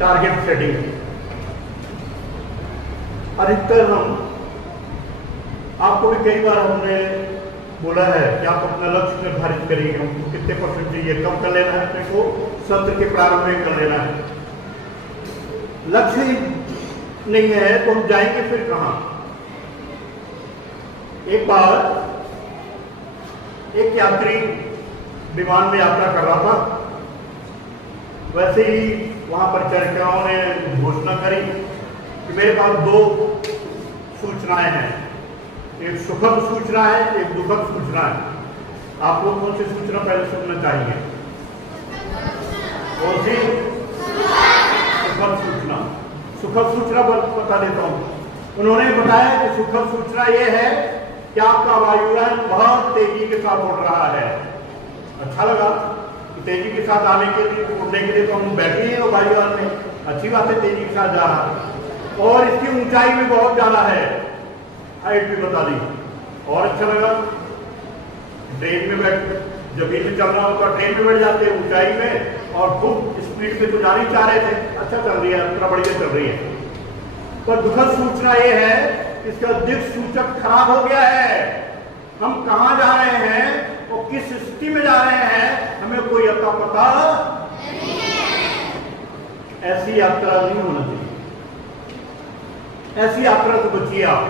Target setting. अधिकतर हम आपको भी कई बार हमने बोला है कि आप अपना लक्ष्य निर्धारित करिए, हमको कितने परसेंट चाहिए, कब कर लेना है, अपने को सत्र के प्रारंभ में कर लेना है। लक्ष्य नहीं है तो हम जाएंगे फिर कहां? एक बार एक यात्री विमान में यात्रा कर रहा था। वैसे ही वहां परिचारिकाओं ने घोषणा करी कि मेरे पास दो सूचनाएं हैं, एक सुखद सूचना है, एक दुखद सूचना है। आप लोग कौन सी सूचना पहले सुनना चाहिए? कौन सी? सुखद सूचना। सुखद सूचना बता देता हूं। उन्होंने बताया कि सुखद सूचना यह है कि आपका वायुयान बहुत तेजी के साथ उड़ रहा है। अच्छा लगा, तेजी के साथ आने के लिए, उड़ने के लिए तो हम बैठे हैं वायुयान में, अच्छी बात है, तेजी के साथ जा रहा है और इसकी ऊंचाई भी बहुत ज्यादा है, हाइट भी बता दी। और अच्छा लगा, ट्रेन में बैठ, जमीन में चलना हो तो ट्रेन में बैठ जाते हैं ऊंचाई में और खूब स्पीड में तो जाना ही चाह रहे थे। अच्छा चल रही है, इतना बढ़िया चल रही है। पर दुखद सूचना ये है, इसका दिक् सूचक खराब हो गया है। हम कहां जा रहे हैं और किस स्थिति में जा रहे हैं हमें कोई अता पता नहीं है। ऐसी यात्रा नहीं होना चाहिए, ऐसी यात्रा से बचिए आप।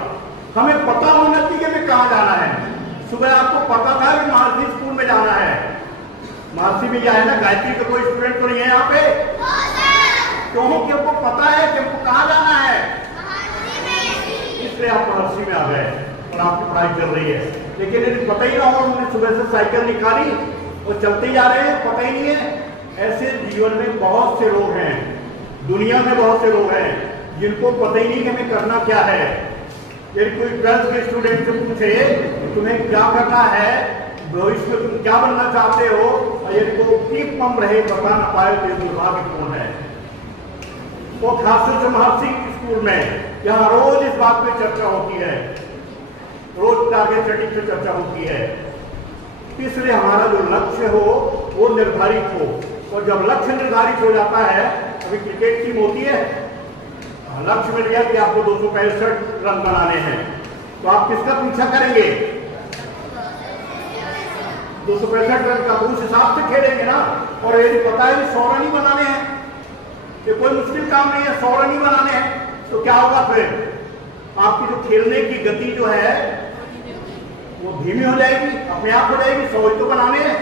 हमें पता होना चाहिए कि हमें कहां जाना है। सुबह आपको पता था कि महर्षि स्कूल में जाना है, महर्षि में जाए ना, गायत्री का कोई स्टूडेंट तो नहीं है यहाँ पे? क्यों? कि हमको पता है कि हमको कहां जाना है, इसलिए आप महर्षि में आ गए और आपकी पढ़ाई चल रही है। लेकिन यदि पता ही ना हो, हमने सुबह से साइकिल निकाली और चलते जा रहे हैं, पता ही नहीं है। ऐसे जीवन में बहुत से लोग हैं, दुनिया में बहुत से लोग हैं जिनको पता ही नहीं कि हमें करना क्या है। यदि कोई 12th के स्टूडेंट से पूछे तुम्हें क्या करना है, भविष्य में तुम क्या बनना चाहते हो, और यदि वो टीप पम रहे, बता ना पाए तो दुर्भाग्य कौन है। वो खासतौर से महर्षि स्कूल में यहाँ रोज इस बात पे चर्चा होती है, रोज टारगेट सेटिंग पे चर्चा होती है। इसलिए हमारा जो लक्ष्य हो वो निर्धारित हो, और जब लक्ष्य निर्धारित हो जाता है, अभी क्रिकेट टीम होती है, लक्ष्य मिल गया कि आपको 265 रन बनाने हैं, तो आप किसका पीछा करेंगे? 265 रन का, उस हिसाब से खेलेंगे ना। और यदि पता है कि 100 रन ही बनाने हैं, ये कोई मुश्किल काम नहीं है, 100 रन ही बनाने हैं, तो क्या होगा फिर? आपकी जो खेलने की गति जो है वो धीमी हो जाएगी, अपने आप हो जाएगी। 100 तो बनाने हैं,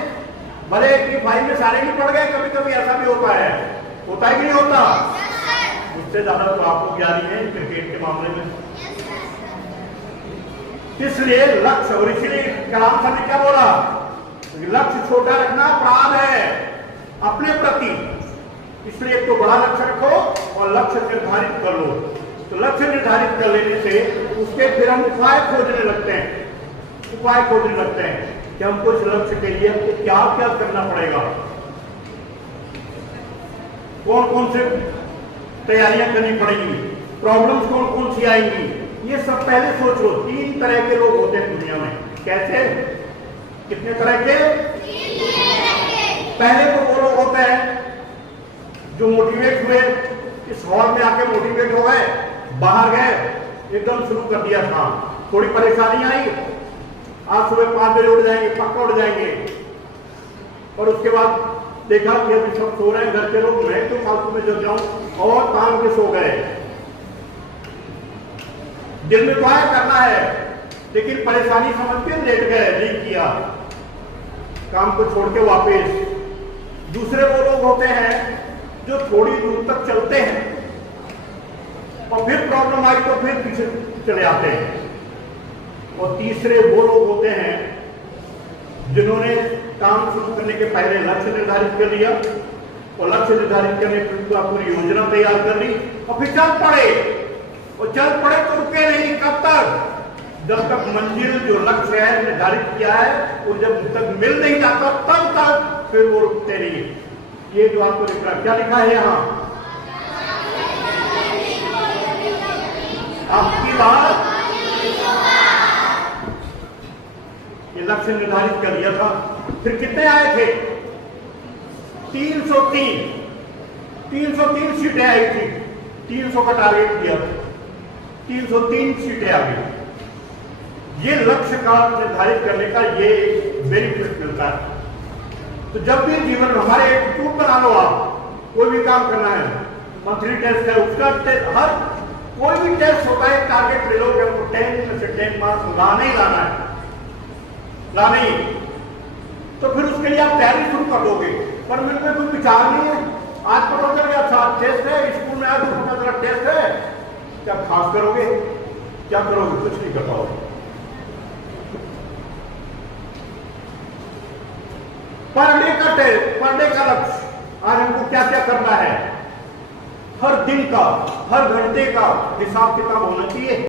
भले कि 5 में सारे नहीं पड़ गए, कभी कभी ऐसा भी होता है कि नहीं होता? उससे ज्यादा तो आपको ज्ञानी है क्रिकेट के मामले में। इसलिए लक्ष्य, और इसीलिए कलाम साहब ने क्या बोला, लक्ष्य छोटा रखना अपराध है अपने प्रति। इसलिए एक तो बड़ा लक्ष्य रखो और लक्ष्य निर्धारित कर लो। तो लक्ष्य निर्धारित कर लेने से उसके फिर हम उपाय खोजने लगते हैं, कि हमको इस लक्ष्य के लिए हमको क्या क्या करना पड़ेगा, कौन कौन से तैयारियां करनी पड़ेंगी, प्रॉब्लम्स कौन कौन सी आएंगी, ये सब पहले सोचो। 3 तरह के लोग होते हैं दुनिया में। कैसे? कितने तरह के? पहले तो वो लोग होते हैं जो मोटिवेट हुए, इस हॉल में आके मोटिवेट हो गए, बाहर गए, एकदम शुरू कर दिया था, थोड़ी परेशानी आई, आज सुबह 5 बजे उठ जाएंगे, पक्का उठ जाएंगे, और उसके बाद देखा कि अभी सब सो रहे हैं घर के लोग, मैं तो फालतू में जग जाऊं, और तान के सो गए। दिल में तो आया करना है, लेकिन परेशानी समझ के लेट गए, लीक किया, काम को छोड़ के वापस। दूसरे वो लोग होते हैं जो थोड़ी दूर तक चलते हैं और फिर प्रॉब्लम आई तो फिर पीछे चले आते हैं। और तीसरे वो लोग होते हैं जिन्होंने काम शुरू करने के पहले लक्ष्य निर्धारित कर लिया, और लक्ष्य निर्धारित करने पर पूरी योजना तैयार कर ली, और फिर चल पड़े, और चल पड़े तो रुके नहीं। कब तक? जब तक मंजिल जो लक्ष्य है निर्धारित किया है वो जब तक मिल नहीं जाता तब तक फिर वो रुकते नहीं। ये जो आपको लिख रहा, क्या लिखा है यहाँ? आपकी बात, ये लक्ष्य निर्धारित कर लिया था। फिर कितने आए थे? 303। 303 सीटें आई थी, 300 का टारगेट दिया, 303 सीटें आ गई। ये लक्ष्य का निर्धारित करने का ये बेनिफिट मिलता है। तो जब भी जीवन में हमारे एटीट्यूड बना लो, आप कोई भी काम करना है, मंथली टेस्ट है, उसका टेस्ट, हर कोई भी टेस्ट होता है, टारगेट ले लो कि हमको 10 में से 10 मार्क्स लाना ही लाना है, लाना ही। तो फिर उसके लिए आप तैयारी शुरू कर दोगे, पर मेरे में कोई विचार नहीं है। आज पता चल गया साथ टेस्ट है, स्कूल में आज पता चला टेस्ट है, क्या खास करोगे, क्या करोगे, कुछ नहीं कर पाओगे। पर डे का टेस्ट, पर डे का लक्ष्य, आज हमको क्या क्या करना है, हर दिन का, हर घंटे का हिसाब किताब होना चाहिए।